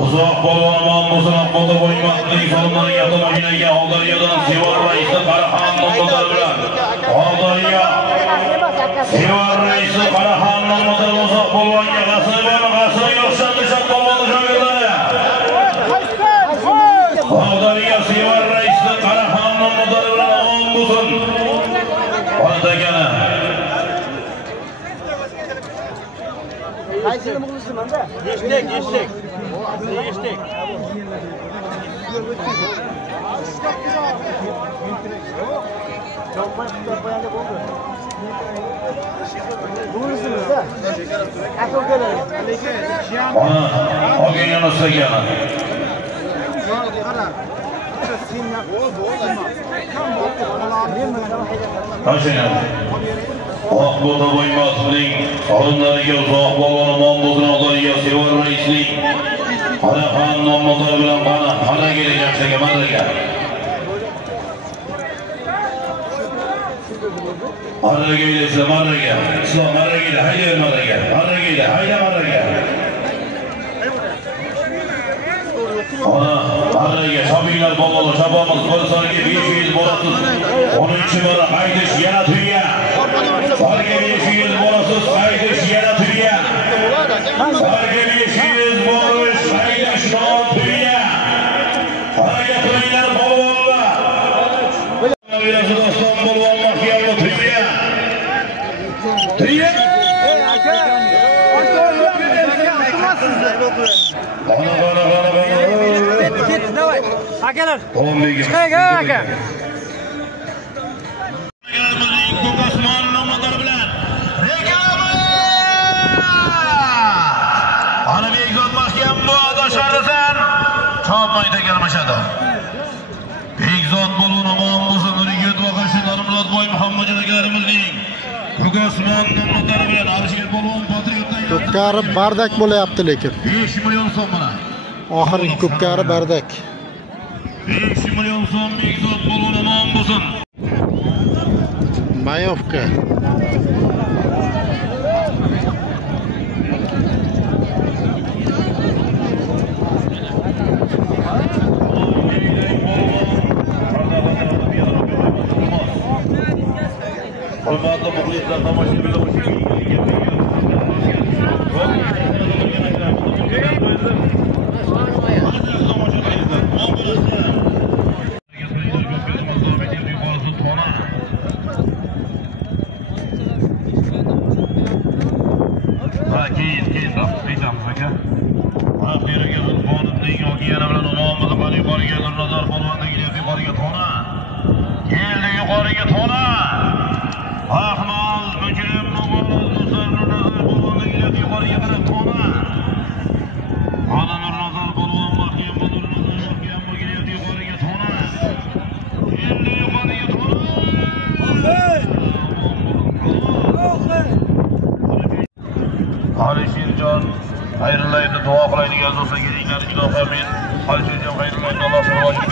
Uzoq polvon bo'lsa qo'lda bo'ymatlik solmani avtomashinaga Oldariyodan Sevar raisi Qaraxon nomlari bilan Oldariyo Sevar raisi Qaraxon nomlari uzoq polvonga g'asni yo'qshandi polvon shogirdlari Oldariyo Sevar raisi Qaraxon nomlari bilan omon bo'lsin. Oldagana Kayseri muğlusun ben de. Geçtik. Muğlusunuz da. Akıl gelir. O gün yanılsa gelen. Taşıyın. Akbolda boymasının alınlarıga uzoq polvon omon bo'lsin. Oldariga Sevar raislik Qaraxon nomlari bilan qana kelajak marraga. Marraga esa marraga. Islom marraga hayda marraga. Marraga. Marraga shabiylar polvonlar shabamiz bir soniga 500 bo'lasiz. 10-chi marra haydish yana tuya. Sarga 500 bo'lasiz, haydish yana tuya. Sarga 500 bo'lish, haydish tuya. Harakat qilinglar polvonlar. Birasi doston polvonlar keldi tuya. Tuya. Давай. Akalar. Chiqay aka. Çapmayda gelmişedi. Bekzat bolun omon bo'lsin. Yigit vaqashinlar Murodboy Muhammadjonagarimizning Ko'kosmon nomlari bilan Alishger polvon patriotdan ko'pkari bardak bo'layapti lekin 5 million so'm mana. Oxirgi ko'pkari bardak. 5 million so'm Bekzat bolun omon bo'lsin. Mayovka. Hurmatli muxlislar, tomoshabinlar Alishirjon xayrlaydi, duo qilaydigan bo'lsa kelinglar, ilohi amin. Alishirjon xayrlaydi, Alloh salomatlik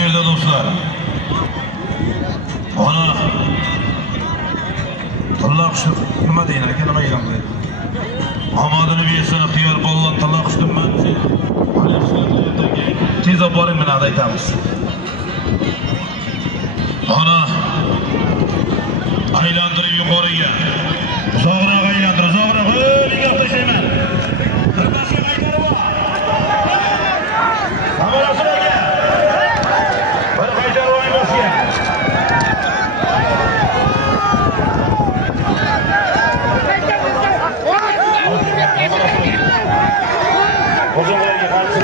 yerda do'stlar. Mana Alloh shu nima deylar, nima e'lon qiladi. Muhammadini bersin ixtiyor bollan tilla qishdim men. Tez boring meni aytamiz. Ana aylantirib yuqoriga. Uzoqroq aylantirib, uzoqroq. Nega tashlayman? Qirqashga qaytarib bor. Kamerasiga. Bir qaytarib o'ynashga. Hozirlarga qarshi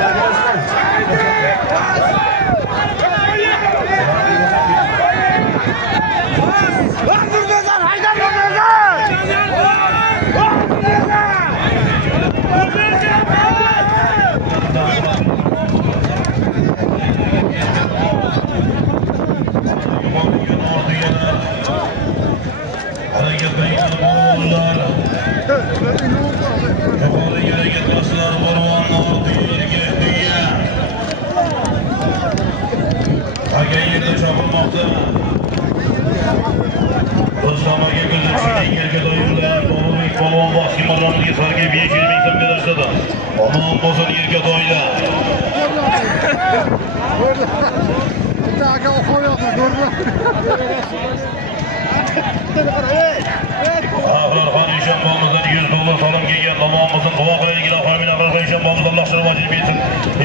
Ahlarxon Eshonboyimizdan $100 salom kelgan nomimizdan duo qilaylik. Ilohim Ahlarxon Eshonboyimiz Alloh shirojini bersin.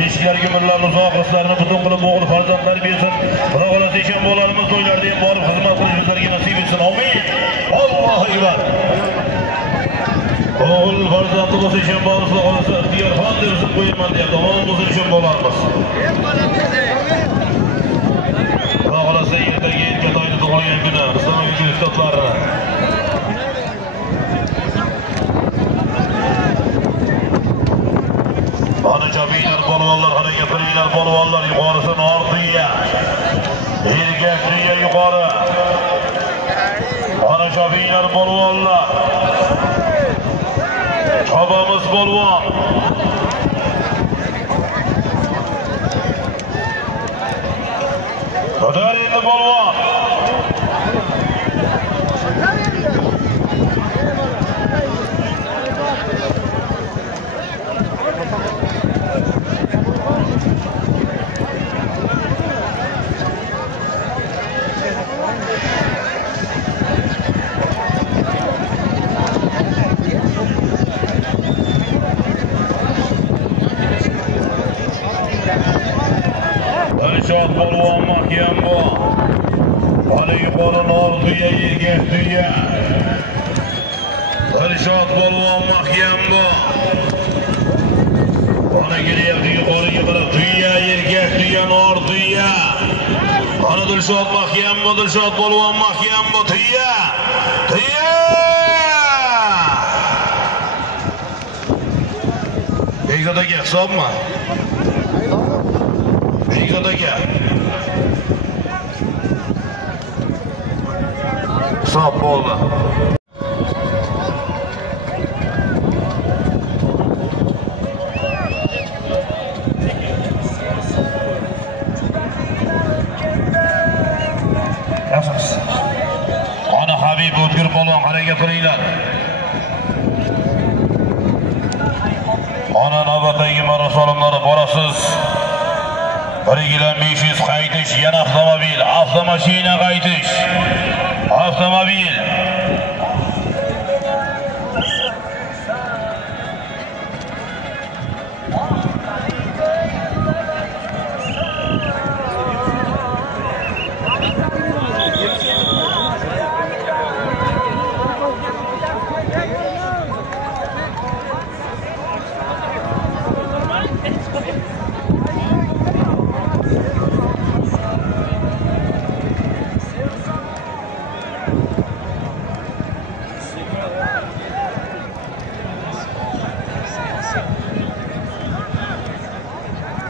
Eshiklarga umrlarni uzoq qilsin, butun qilib o'g'il farzandlar bersin. Xudo xolasa Eshonboylarimiz to'ylarda ham borib xizmat qilish bizlarga nasib etsin. Amin. Allohu akbar. O'g'il farzandi bo'lsa Eshonboyimiz Xudo xolasa ixtiyorxon deb qo'yaman deyapti. Nomimizni Eshonboylarimiz. Xudo xolasa ertaga oyda tug'ilgan kuni Islom ustozlarini ana jabiylar polvonlar harakat qilinglar polvonlar yuqorisi ortiya erkakliga yuqori ana jabiylar polvonlar chobamiz polvon Ko'tarildi polvon Dilshod polvon mahkam bu. Hali yuqori ortiya yerga tuya. Dilshod polvon mahkam bu. Ona kelyapti yuqoriga qarab tuya yerga tuya ortiya. Ana Dilshod mahkam bu, Dilshod polvon mahkam bu tuya. Tuya! Bekzodga hisobmi? Bekzodga. Hisob bo'ldi. Ana Habib o'tkir polvon harakat qilinglar. Ana navbatdagi marosimlarga borasiz. 1.500 qaytish, yana avtomobil, avtomashina qaytish. Avtomobil.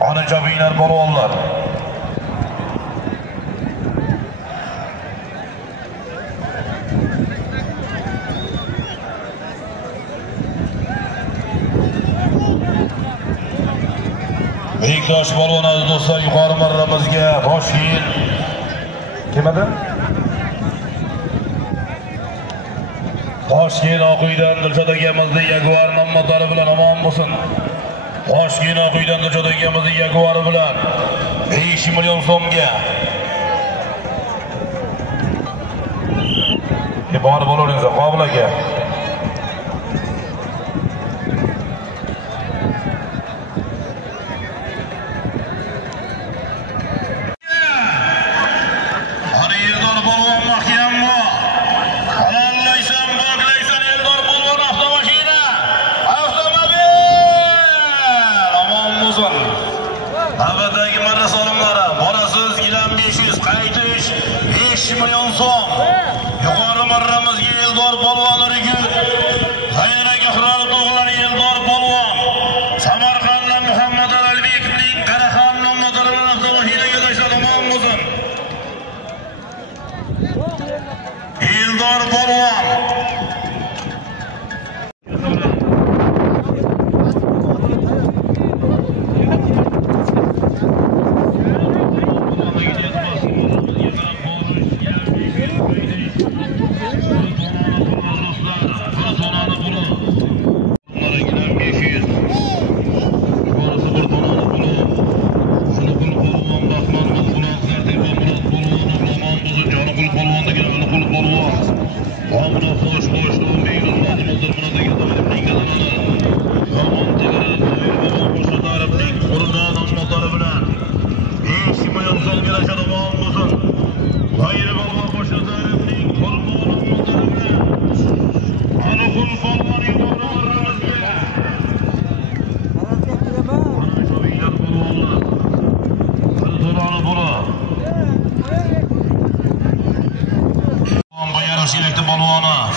Ana jabiylar polvonlar. Bektosh polvon aziz do'stlar, yuqori marramizga Toshkent. Kim edi? Toshkent Oquydan Dilshod akamizning Jaguar nomlari bilan omon bo'lsin. Toshkent Oquydan Dilshod akamizning Jaguar bilan 5 million so'mga. Bor bo'laringiz, Qobil aka. Navbatdagi marra solimlari borasiz gilam 500 qaytish 5 million so'm. Yuqori marramizga Eldor polvonlari yurt. Xayriyaga Xirol tog'lari Eldor polvon. Samarqanddan Muhammad Albekovning Qaraxon nomlari bilan avtomashinaga tashlab bo'lsin. Eldor polvon.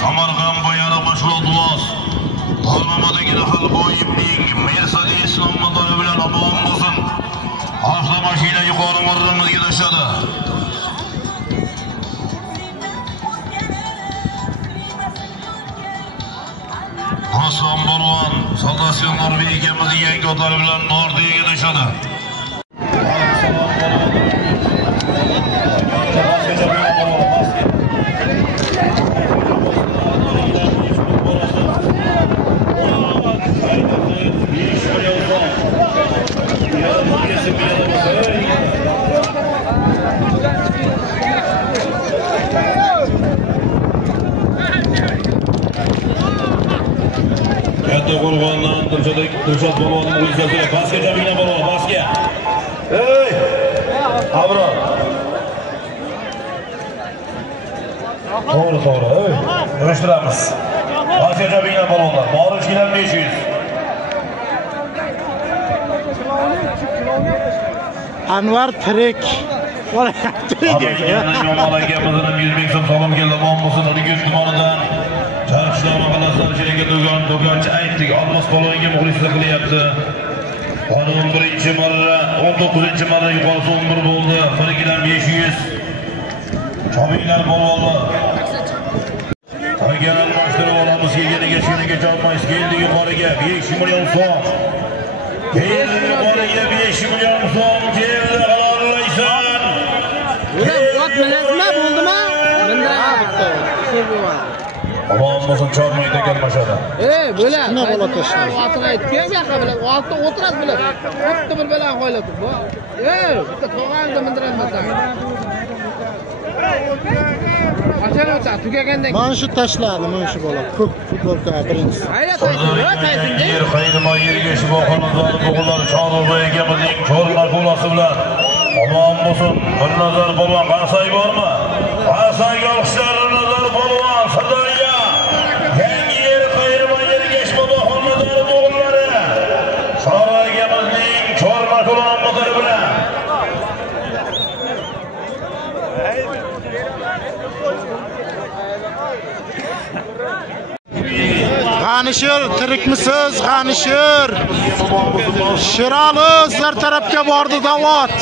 Samarqand boyari mashhur duos. Olmamadagi Xalboyevning Mercedes nomlari bilan omon bo'lsin. Avtomashina yuqori marramizga tashladi. Hasan Borvon, Saldasion Norvegiya ekamizning yangi otlari bilan Nordiyaga tashladi. Qo'rg'ondan Dilshod polvonning o'zlariga basga jamina polvon, basga. Ey! Avro. To'g'ri, ey. Yurishtiramiz. Basga jamina polvonlar, Morish gilam 500. Anvar tirik. Bo'layapti deydi. Yo'mal akamizning 100 ming so'm salom keldi, omon bo'lsin. Urgut tumanidan Charxishlar mahallasidan ichiriga do'konchi aytdik. Allos polvonga muxlislik qilyapti. Qonun 1-marra, 19-marra yuqorisi 11 bo'ldi. 1 gilam 500. Chobinglar polvonlar. Agar almashtirib olamiz, kelganiga shuniga chopmaysiz. Keldi yuqoriga 5 million so'm. Keldi yuqoriga 5 million so'm. Keldi qarorlaysan. Ot bilasizmi, bo'ldimi? Bindiradi. Omon bo'lsin, chormaydi ekan mashada. Bo'lar. Nima bo'la tashlaydi? Otini aytib kel, bu yoqqa bilan. Otda o'tiradi bilan. Xuddi bir bilan qo'ylatib. Bitta tog'angda mindiramasan. Qachon o'tadi? Tugagandan keyin. Mana shu tashladi, mana shu bola. Ko'p futbolka birinchisi. Yer qayrima yerga shifoxonalari o'g'illar Chorobay akamizning ko'r maqolasi bilan omon bo'lsin. Bir nazar polvon Qarsay bormi? Qarsayga olishlar nazar polvon Sirdaryo. Yangi yer qayrima yerga shifoxonalari o'g'illari Chorobay akamizning ko'r maqolasi bilan G'anishir, tirikmisiz, G'anishir? Shirali sizlar tarafga bordi Davot.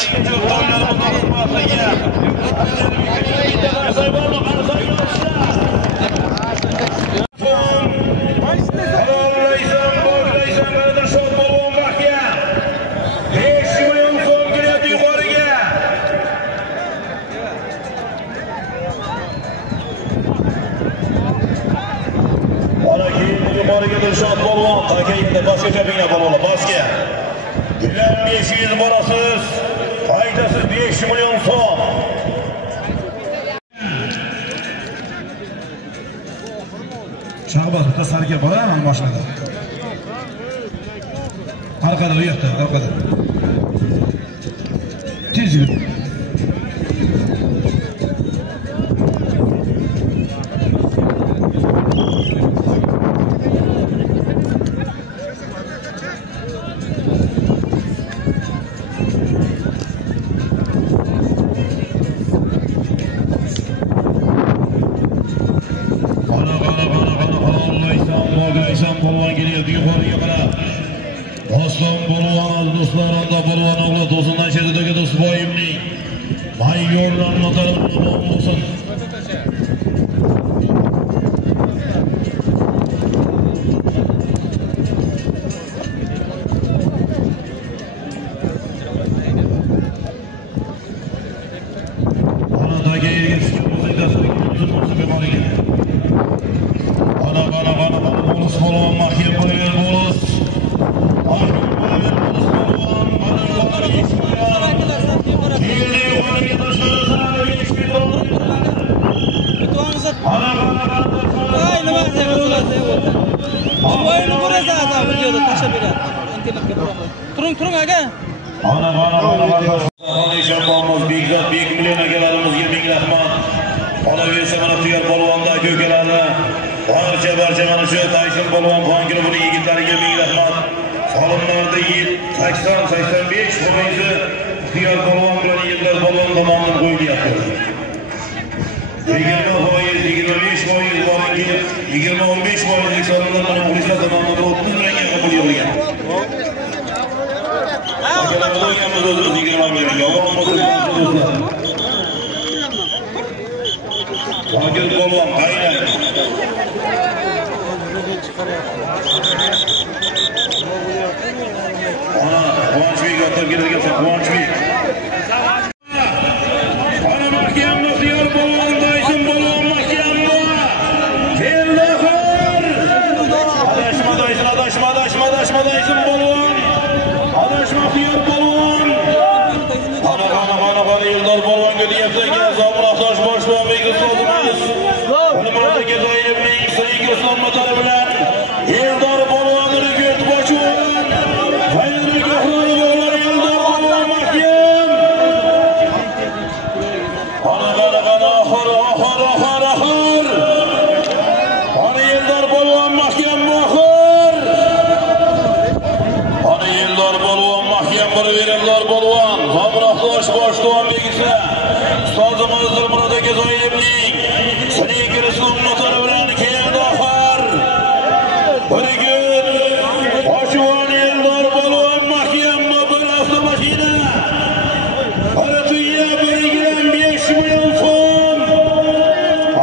chapinglar bolalar bosga. Gillam 500 borasiz. Foydasiz 5 million so'm. Shahbaz bitta sarga boraman mashinada. Orqada u yoqda, orqada. Tez yur. Polvon geliyor, yuqoriga qarab. Osmon polvon, do'stlar, onda polvon o'g'li do'stindan chetidagi Do'stboyevning mayorlar notarini bo'lsin. Onadagi ergasiga Bolus polvon mahkam bo'laver Bolus. Turun aka. Bekzod Bek million akalarimizga ming rahmat. Qolaversa mana tuyar polvonda ko'kalarni barcha mana shu Tayson polvon fon buni yigitlariga ming rahmat. Solimlarda 80-85% tuyar polvon bilan yigitlar polvon tomonidan qo'yilyapti. 20-25% borangi 20-15% solimlar mana muxlislar tomonidan 30 millionga qabul qilingan. Akalarimiz o'yinimiz o'zimiz 20 millionga olmoqchilar. Fon polvon aynan ana Quvonchbek o'tib kelgan Quvonchbek. Ana mahkam diyor polvon Tayson polvon mahkam. Keldilar. Adashma Tayson polvon. Adashma diyor polvon. Ana Eldor polvonga deyapti, Zomroqdosh boshlovchi ustozimiz. Murodga Zoyevning Sirgi Islom motori bilan Eldor polvonning ko't bochuvon. Xayrli qo'rg'on bo'lar Eldor polvon mahkam. Ana oxir. Ana Eldor polvon mahkam oxir. Ana Eldor polvon mahkam bo'laveringlar polvon. Zomroqdosh boshlovchi ustozimiz Murodga Zoyevning Sirgi Islom motori bilan keldi oxir. Birgul boshuvon Eldor polvon mahkam mobil avtomashina. Aratuya birigidan 5 million so'm.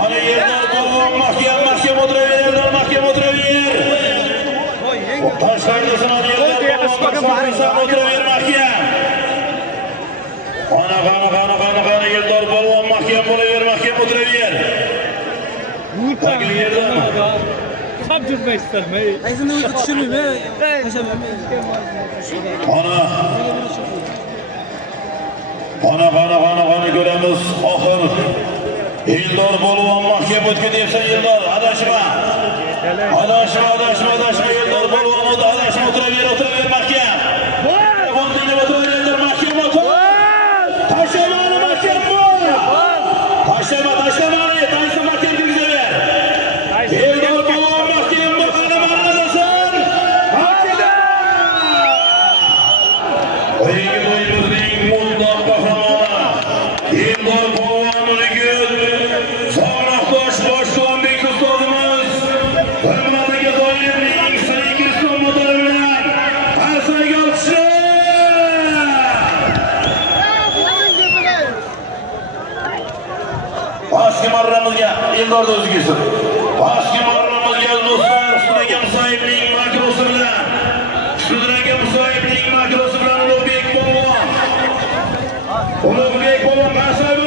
Ana Eldor polvon mahkam o'tiraver, mahkam o'tiraver. Tashqaridan Eldor polvon o'tiraver mahkam. Ana Eldor polvon mahkam bo'laver, mahkam o'tiraver. Tagli yerdan. Top jurmaysizlar, men. Qaysini o'zi tushirmayman. Ana ko'ramiz oxir. Eldor polvon mahkam o'tgan debsan Eldor, adashma Eldor polvon adashma o'tiraver mahkam. Fondingni o'tiraver Eldor mahkam o'tir. Tashamani mahkam bo'l. Tashamani Tayson mahkam kirgizaver. Eldor polvon mahkam bo'qani marrazasan. O'yinimizning mutlaq qahramoni Eldor polvonning Zomroqdosh boshlovchi ustozimiz Murodga Zoyevning Sirgi Islom motori bilan qarsaga olishlar. Pastki marramizga Eldorni o'zi kelsin. Pastki marramizga do'stlar Ustidagi Musoyevning makrosi bilan Ulug'bek polvon. Ulug'bek polvon qarsaga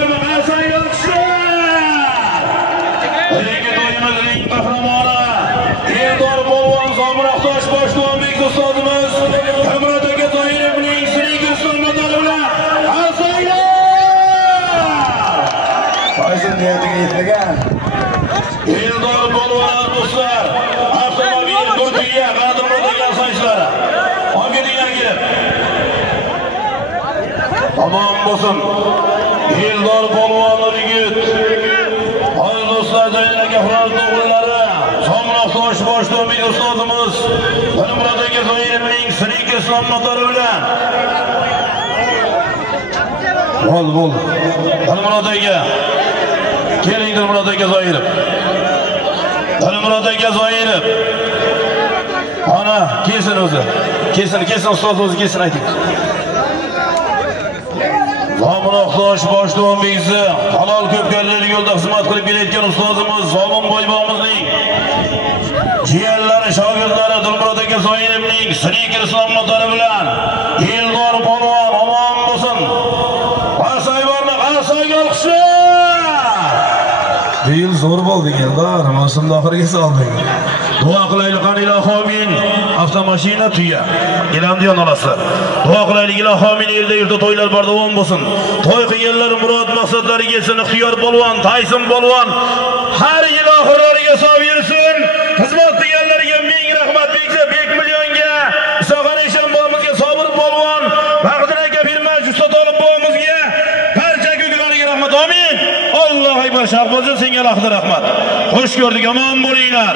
olishlar. O'yinimizning qahramoni Eldor polvon Zomroqdosh boshlovchi ustozimiz Omon bo'lsin. Eldor polvonlar yigit. Aziz do'stlar, joylarga hurmat o'g'illari, Somroq tosh boshdo'mik ustozimiz Dilmurod aka Zoirovning sirik islom motori bilan. Bo'l. Dilmurod aka. Keling Dilmurod aka Zoirov. Dilmurod aka Zoirov. Ana, kesin o'zi. Kesin ustoz o'zi kesin ayting. Somroq tosh boshdo'mikzi halol ko'pkarlik yo'lda xizmat qilib kelayotgan ustozimiz Zomin boybog'imizning jiyanlari, shogirdlari Dilmurod aka Zoirovning sirik islom motori bilan Eldor polvon omon bo'lsin. Qarsoyborni qarsoyga olqishlar. Deyil zo'r bo'ldi Eldor, mavsumda oxiriga solding. Duo qilaylik ilohi amin. Avtomashina tuya. Elamdiyon olasizlar. Duo qilaylik ilohi amin. Elda yurtda to'ylar bor davom bo'lsin. To'y qilganlar murod maqsadlariga yetsin. Ixtiyor polvon, Tayson polvon har yil oxirlariga sog' yursin. Xizmat qilganlarga ming rahmat. Bek millionga, Isoqon Eshonboyimizga, Sobir polvon, Bag'dir aka firma Justa Tolib boyimizga, barcha ko'klarga rahmat. Amin. Allohu akbar. Shahbozjon senga alohida rahmat. Xush ko'rdik. Omon bo'linglar.